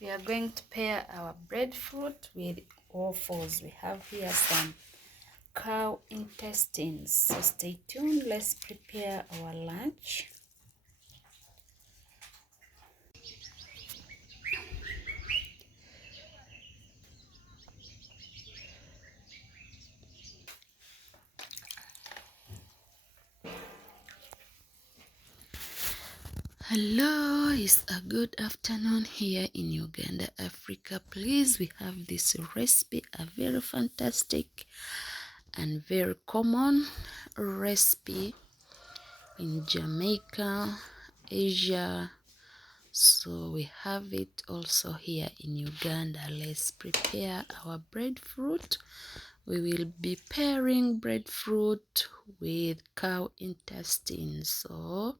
We are going to pair our breadfruit with waffles. We have here some cow intestines. So stay tuned. Let's prepare our lunch. Hello, it's a good afternoon here in Uganda, Africa. Please, we have this recipe, a very fantastic and very common recipe in Jamaica, Asia. So we have it also here in Uganda. Let's prepare our breadfruit. We will be pairing breadfruit with cow intestines. So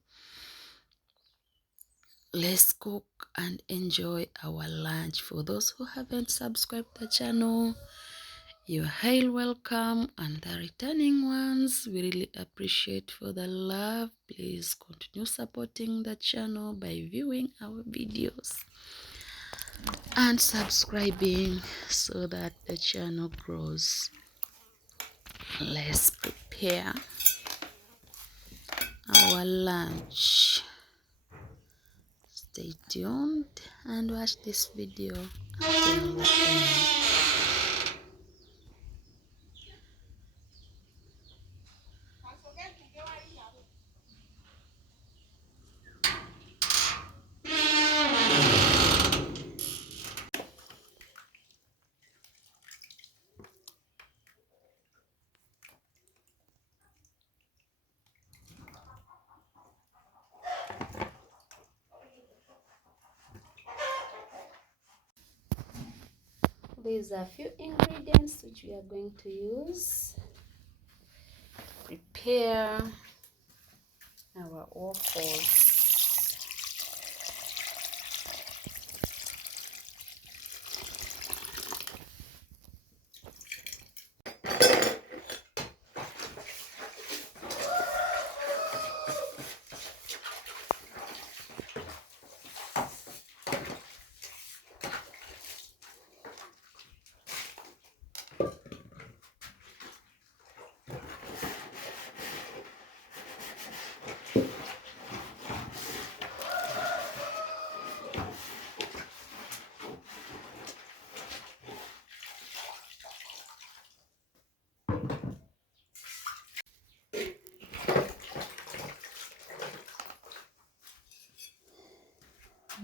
let's cook and enjoy our lunch. For those who haven't subscribed the channel, you're highly welcome, and the returning ones, we really appreciate for the love. Please continue supporting the channel by viewing our videos and subscribing so that the channel grows. Let's prepare our lunch. Stay tuned and watch this video until the end. These are a few ingredients which we are going to use to prepare our waffles.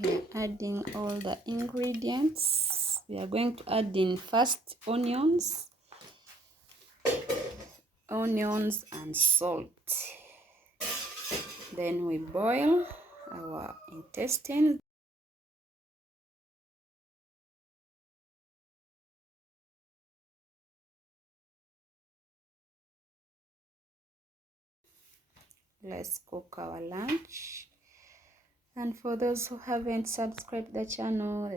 We are adding all the ingredients. We are going to add in first onions and salt. Then we boil our intestines. Let's cook our lunch. And for those who haven't subscribed the channel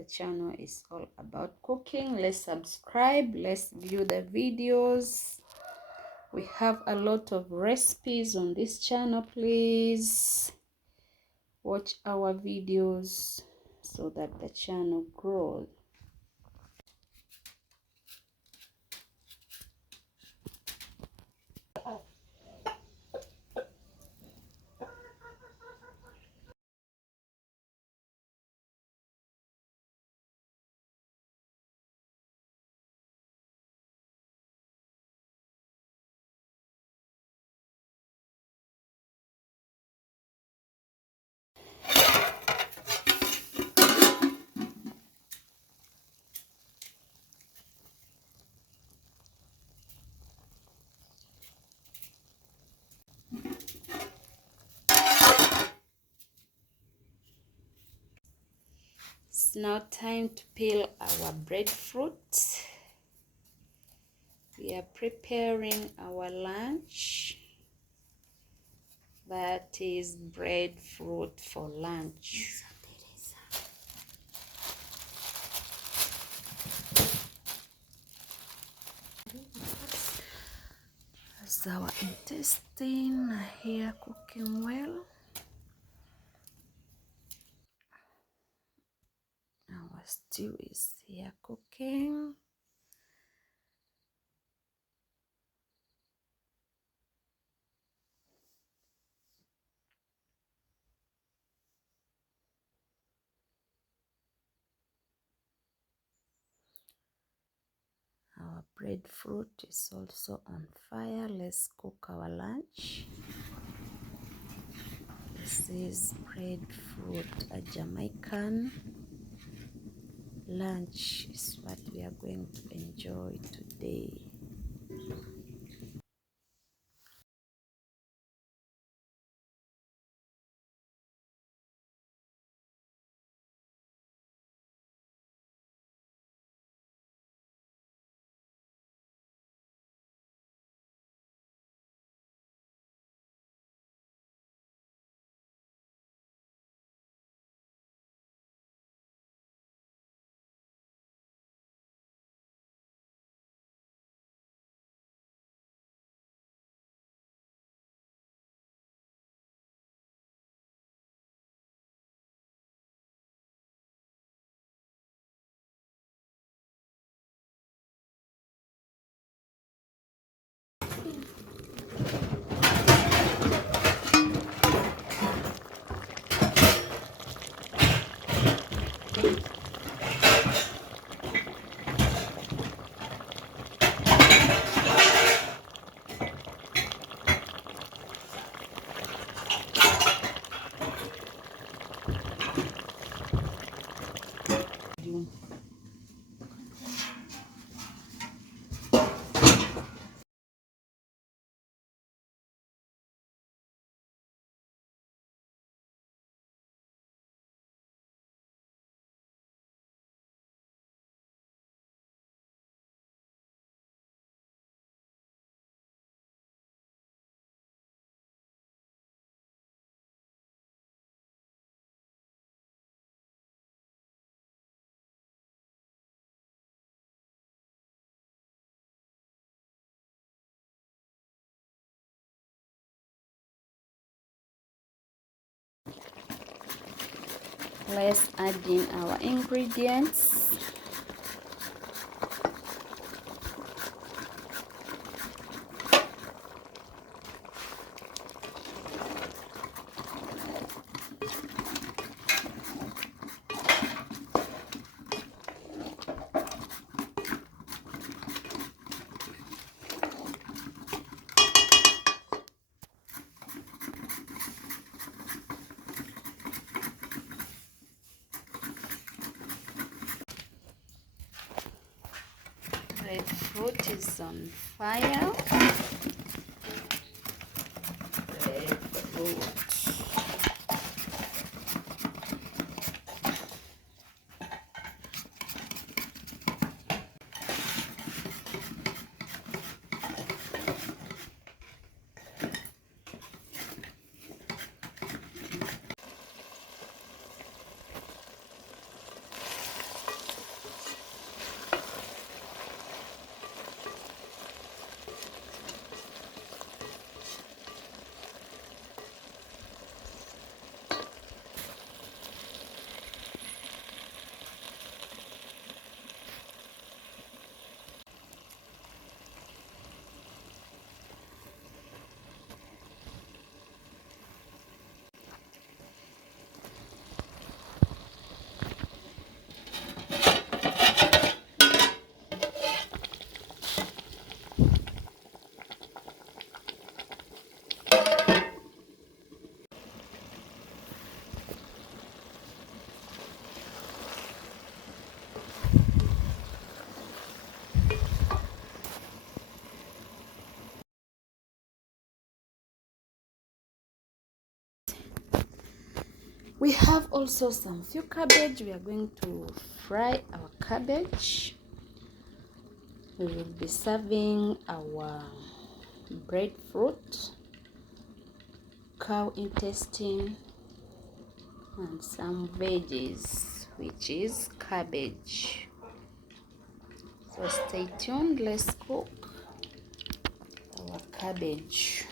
is all about cooking. Let's subscribe. Let's view the videos. We have a lot of recipes on this channel. Please watch our videos so that the channel grows. It's now time to peel our breadfruit. We are preparing our lunch. That is breadfruit for lunch. That's our intestine here cooking well. Our stew is here cooking. Our breadfruit is also on fire. Let's cook our lunch. This is breadfruit, a Jamaican lunch is what we are going to enjoy today. Let's add in our ingredients. Breadfruit is on fire. Breadfruit. We have also some few cabbage. We are going to fry our cabbage. We will be serving our breadfruit, cow intestine, and some veggies, which is cabbage. So stay tuned. Let's cook our cabbage.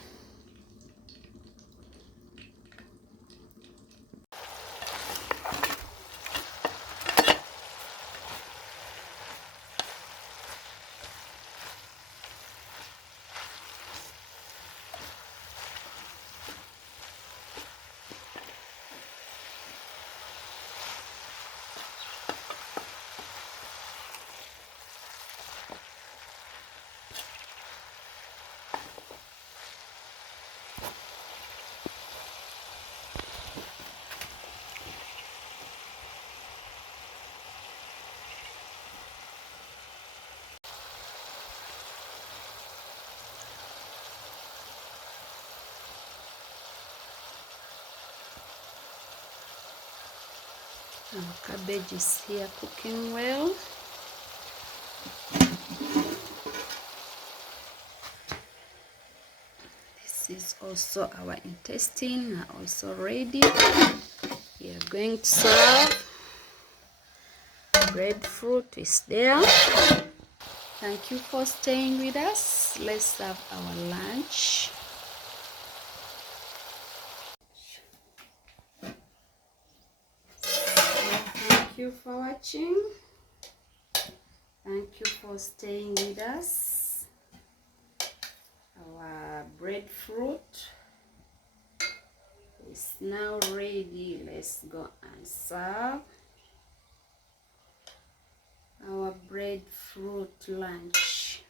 Our cabbage is here cooking well. This is also our intestine are also ready. We are going to serve. Breadfruit is there. Thank you for staying with us. Let's serve our lunch. Thank you for watching. Thank you for staying with us. Our breadfruit is now ready. Let's go and serve our breadfruit lunch.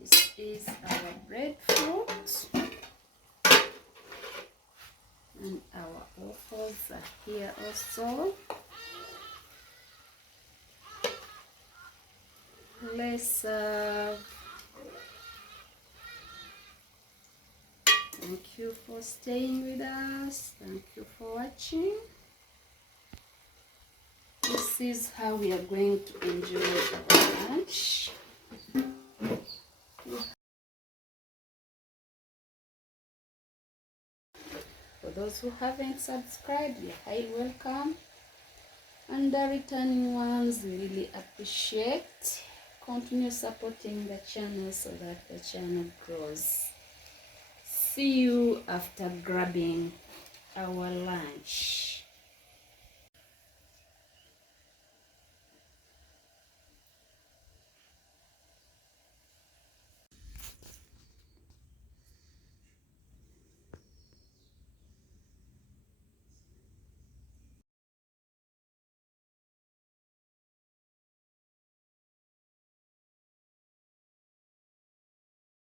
This is our breadfruit, and our offals are here also. Let's serve. Thank you for staying with us. Thank you for watching. This is how we are going to enjoy our lunch. For those who haven't subscribed, you're highly welcome. And the returning ones, we really appreciate. Continue supporting the channel so that the channel grows. See you after grabbing our lunch.